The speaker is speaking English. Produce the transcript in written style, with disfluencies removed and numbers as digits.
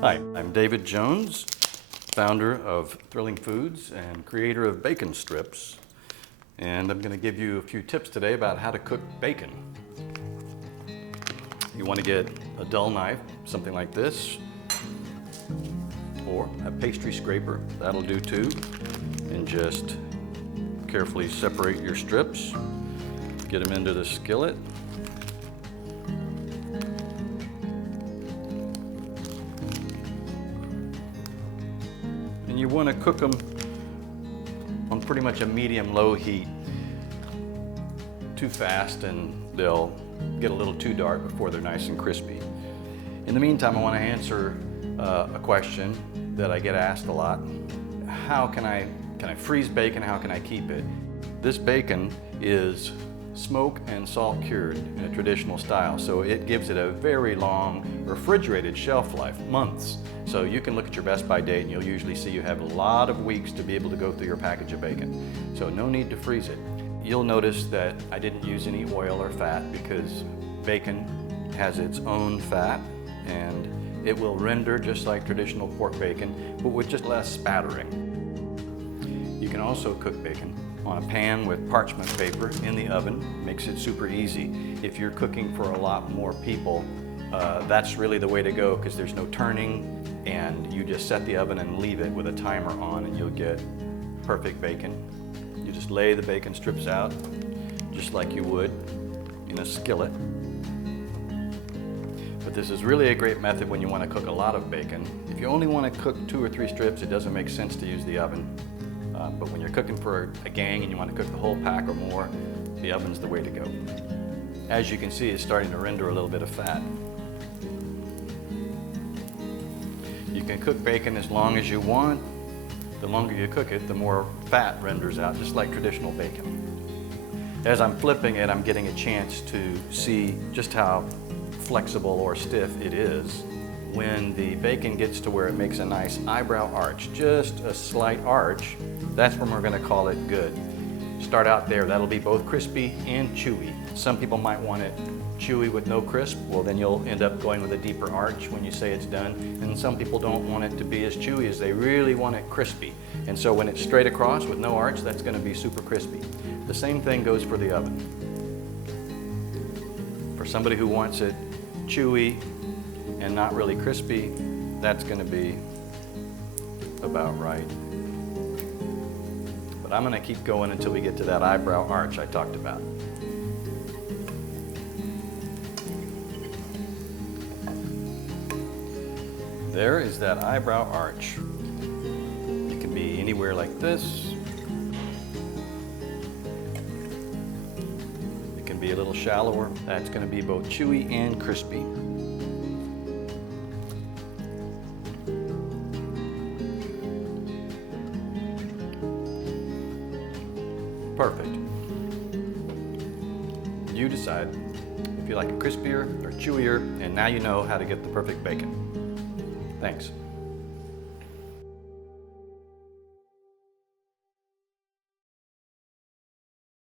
Hi, I'm David Jones, founder of Thrilling Foods and creator of bacon strips. And I'm going to give you a few tips today about how to cook bacon. You want to get a dull knife, something like this, or a pastry scraper, that'll do too. And just carefully separate your strips, get them into the skillet. And you want to cook them on pretty much a medium-low heat. Too fast and they'll get a little too dark before they're nice and crispy. In the meantime, I want to answer a question that I get asked a lot. How can I freeze bacon? How can I keep it? This bacon is smoke and salt cured in a traditional style, so it gives it a very long refrigerated shelf life, months. So you can look at your Best By date and you'll usually see you have a lot of weeks to be able to go through your package of bacon. So no need to freeze it. You'll notice that I didn't use any oil or fat because bacon has its own fat and it will render just like traditional pork bacon, but with just less spattering. You can also cook bacon on a pan with parchment paper in the oven. Makes it super easy. If you're cooking for a lot more people, that's really the way to go because there's no turning and you just set the oven and leave it with a timer on and you'll get perfect bacon. You just lay the bacon strips out just like you would in a skillet. But this is really a great method when you want to cook a lot of bacon. If you only want to cook 2 or 3 strips, it doesn't make sense to use the oven. But when you're cooking for a gang and you want to cook the whole pack or more, the oven's the way to go. As you can see, it's starting to render a little bit of fat. You can cook bacon as long as you want. The longer you cook it, the more fat renders out, just like traditional bacon. As I'm flipping it, I'm getting a chance to see just how flexible or stiff it is. When the bacon gets to where it makes a nice eyebrow arch, just a slight arch, that's when we're going to call it good. Start out there, that'll be both crispy and chewy. Some people might want it chewy with no crisp, well then you'll end up going with a deeper arch when you say it's done. And some people don't want it to be as chewy as they really want it crispy. And so when it's straight across with no arch, that's going to be super crispy. The same thing goes for the oven. For somebody who wants it chewy and not really crispy, that's going to be about right. But I'm going to keep going until we get to that eyebrow arch I talked about. There is that eyebrow arch. It can be anywhere like this. It can be a little shallower. That's going to be both chewy and crispy. Perfect. You decide if you like it crispier or chewier, and now you know how to get the perfect bacon. Thanks.